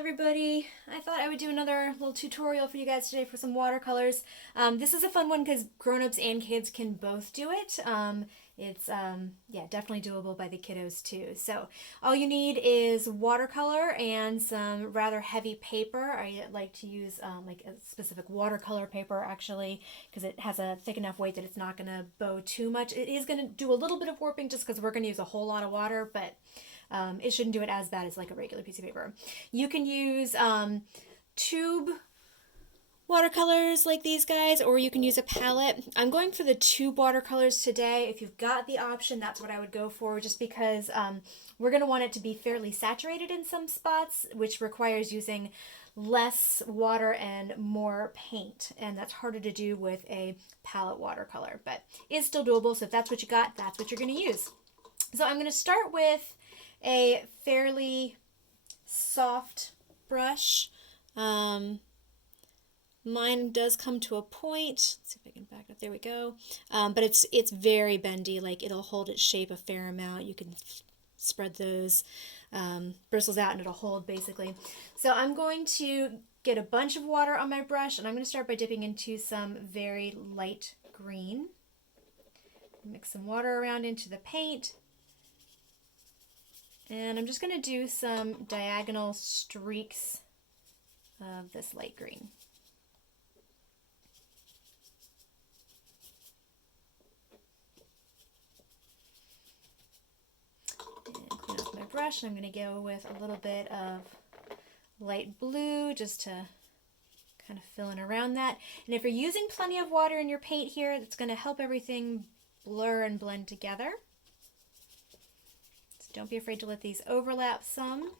Everybody, I thought I would do another little tutorial for you guys today for some watercolors. This is a fun one because grown-ups and kids can both do it. Yeah, definitely doable by the kiddos too. So all you need is watercolor and some rather heavy paper. I like to use like a specific watercolor paper actually because it has a thick enough weight that it's not going to bow too much. It is going to do a little bit of warping just because we're going to use a whole lot of water, but it shouldn't do it as bad as like a regular piece of paper. You can use tube watercolors like these guys, or you can use a palette. I'm going for the tube watercolors today. If you've got the option, that's what I would go for, just because we're going to want it to be fairly saturated in some spots, which requires using less water and more paint, and that's harder to do with a palette watercolor, but it's still doable. So if that's what you got, that's what you're going to use. So I'm going to start with a fairly soft brush. Mine does come to a point. Let's see if I can back up. There we go. But it's very bendy. Like, it'll hold its shape a fair amount. You can spread those bristles out and it'll hold basically. So I'm going to get a bunch of water on my brush, and I'm going to start by dipping into some very light green. Mix some water around into the paint. And I'm just going to do some diagonal streaks of this light green. And clean up my brush. I'm going to go with a little bit of light blue just to kind of fill in around that. And if you're using plenty of water in your paint here, it's going to help everything blur and blend together. Don't be afraid to let these overlap some.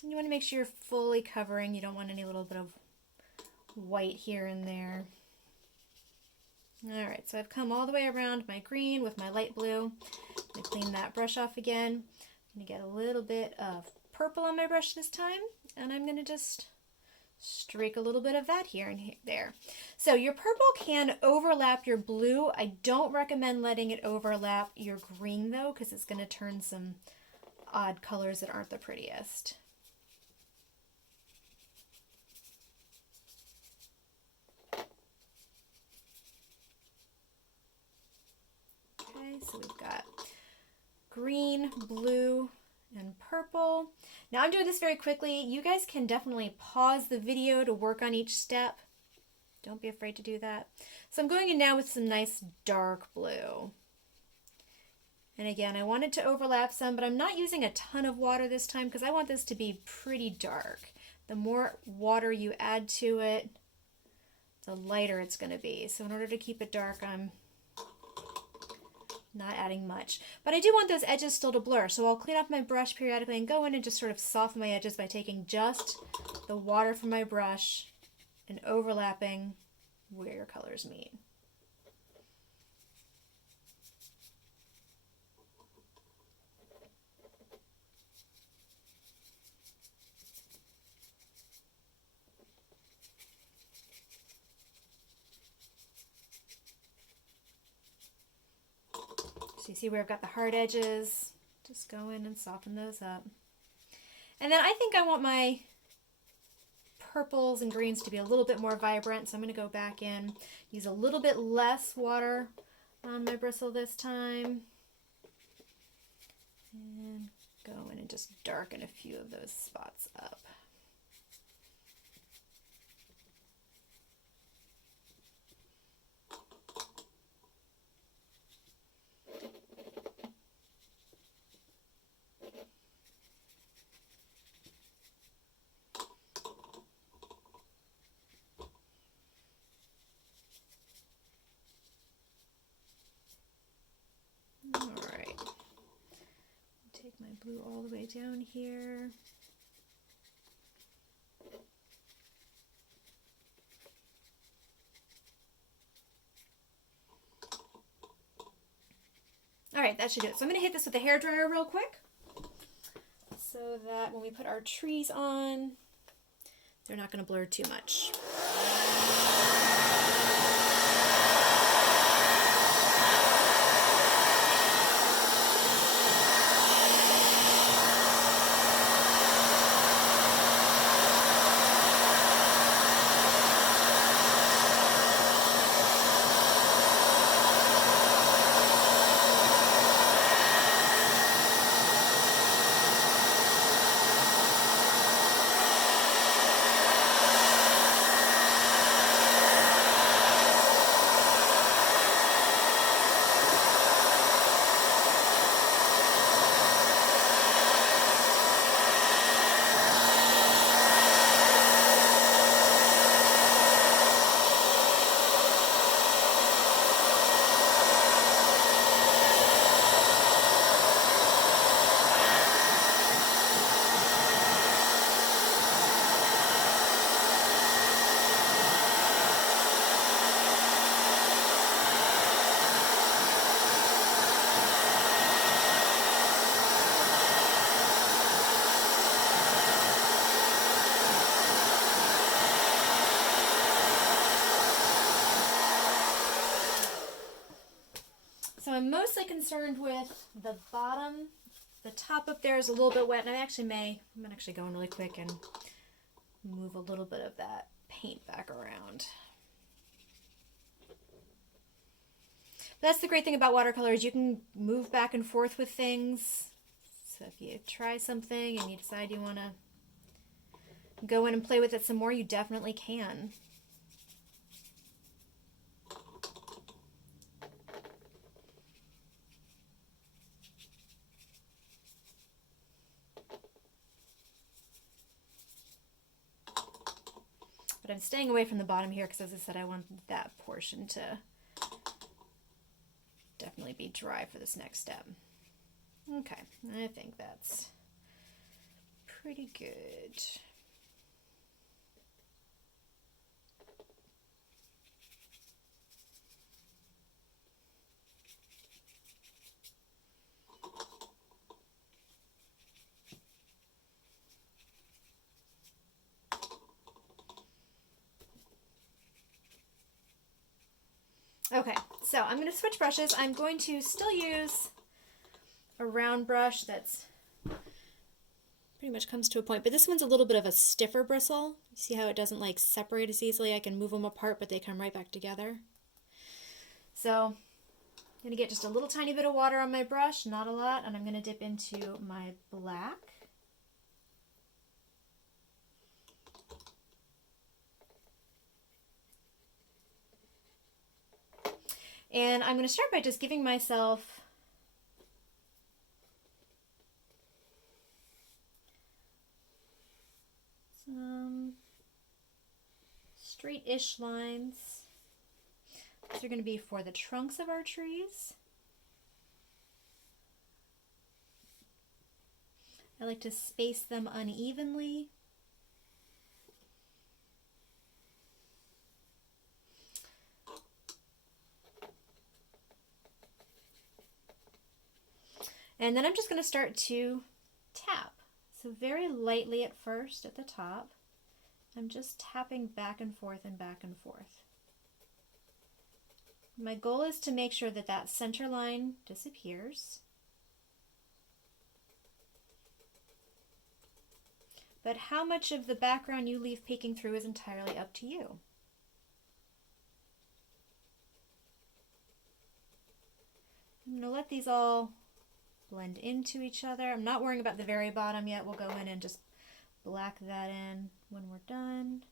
And you want to make sure you're fully covering. You don't want any little bit of white here and there. Alright, so I've come all the way around my green with my light blue. I'm going to clean that brush off again. I'm going to get a little bit of purple on my brush this time, and I'm going to just streak a little bit of that here and there. So your purple can overlap your blue. I don't recommend letting it overlap your green though, because it's going to turn some odd colors that aren't the prettiest. Okay, so we've got green, blue, and purple. Now I'm doing this very quickly. You guys can definitely pause the video to work on each step. Don't be afraid to do that. So I'm going in now with some nice dark blue. And again, I wanted to overlap some, but I'm not using a ton of water this time because I want this to be pretty dark. The more water you add to it, the lighter it's going to be. So in order to keep it dark, I'm not adding much. But I do want those edges still to blur, so I'll clean up my brush periodically and go in and just sort of soften my edges by taking just the water from my brush and overlapping where your colors meet. So you see where I've got the hard edges, just go in and soften those up. And then I think I want my purples and greens to be a little bit more vibrant, so I'm going to go back in, use a little bit less water on my bristle this time, and go in and just darken a few of those spots up. Alright, take my blue all the way down here. Alright, that should do it. So I'm going to hit this with a hairdryer real quick so that when we put our trees on, they're not going to blur too much. So I'm mostly concerned with the bottom. The top up there is a little bit wet, and I'm gonna actually go in really quick and move a little bit of that paint back around. That's the great thing about watercolors. You can move back and forth with things. So if you try something and you decide you want to go in and play with it some more, you definitely can. But I'm staying away from the bottom here because, as I said, I want that portion to definitely be dry for this next step. Okay, I think that's pretty good. Okay, so I'm going to switch brushes. I'm going to still use a round brush that's pretty much comes to a point, but this one's a little bit of a stiffer bristle. See how it doesn't like separate as easily? I can move them apart, but they come right back together. So I'm going to get just a little tiny bit of water on my brush, not a lot, and I'm going to dip into my black. And I'm going to start by just giving myself some straight-ish lines. These are going to be for the trunks of our trees. I like to space them unevenly. And then I'm just going to start to tap. So very lightly at first at the top. I'm just tapping back and forth and back and forth. My goal is to make sure that that center line disappears. But how much of the background you leave peeking through is entirely up to you. I'm going to let these all blend into each other. I'm not worrying about the very bottom yet. We'll go in and just black that in when we're done.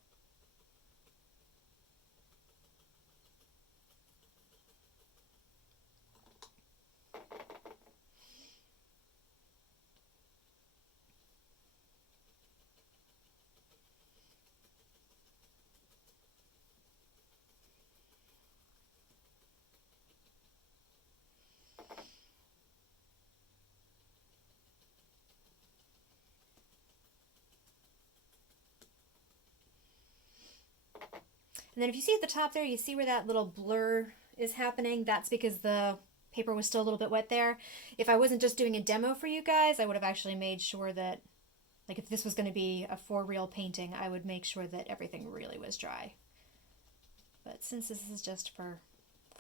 And then if you see at the top there, you see where that little blur is happening. That's because the paper was still a little bit wet there. If I wasn't just doing a demo for you guys, I would have actually made sure that, like if this was going to be a for real painting, I would make sure that everything really was dry. But since this is just for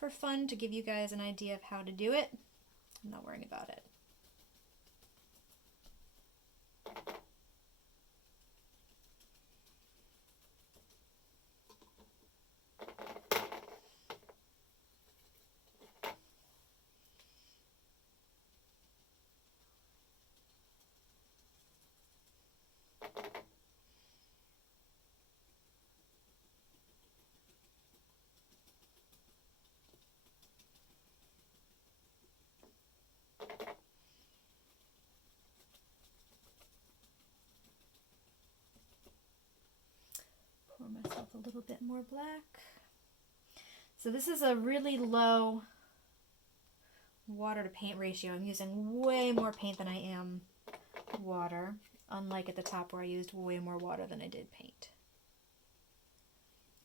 fun, to give you guys an idea of how to do it, I'm not worrying about it. Pour myself a little bit more black. So this is a really low water to paint ratio. I'm using way more paint than I am water, unlike at the top where I used way more water than I did paint.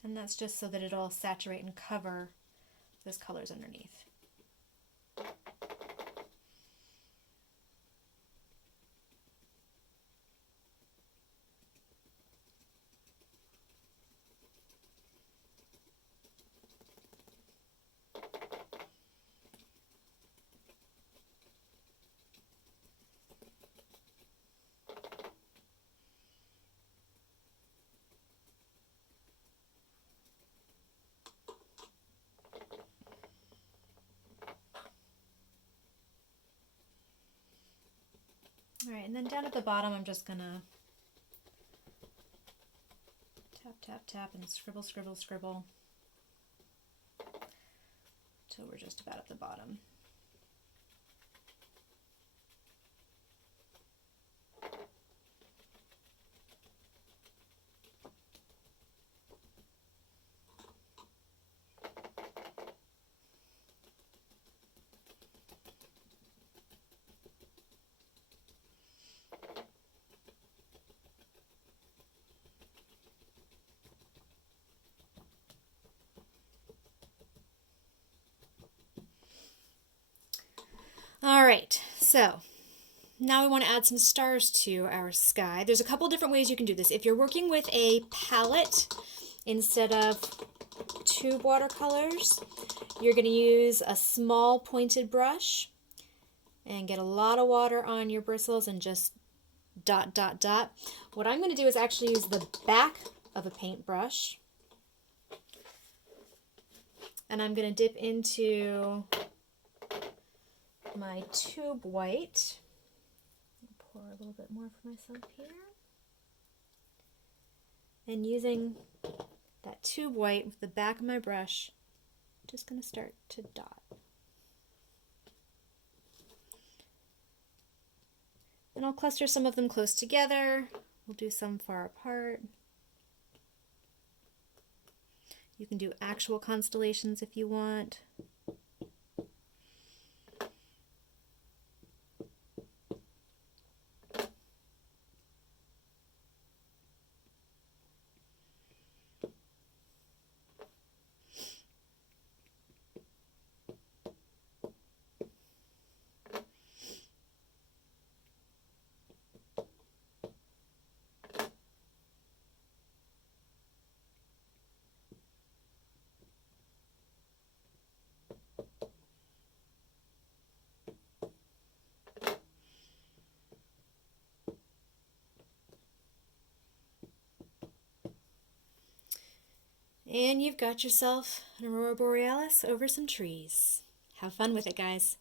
And that's just so that it'll saturate and cover those colors underneath. All right, and then down at the bottom, I'm just gonna tap, tap, tap, and scribble, scribble, scribble till we're just about at the bottom. All right, so now we want to add some stars to our sky. There's a couple different ways you can do this. If you're working with a palette instead of tube watercolors, you're going to use a small pointed brush and get a lot of water on your bristles and just dot, dot, dot. What I'm going to do is actually use the back of a paintbrush, and I'm going to dip into my tube white. Pour a little bit more for myself here. And using that tube white with the back of my brush, I'm just going to start to dot. Then I'll cluster some of them close together. We'll do some far apart. You can do actual constellations if you want. And you've got yourself an Aurora Borealis over some trees. Have fun with it, guys.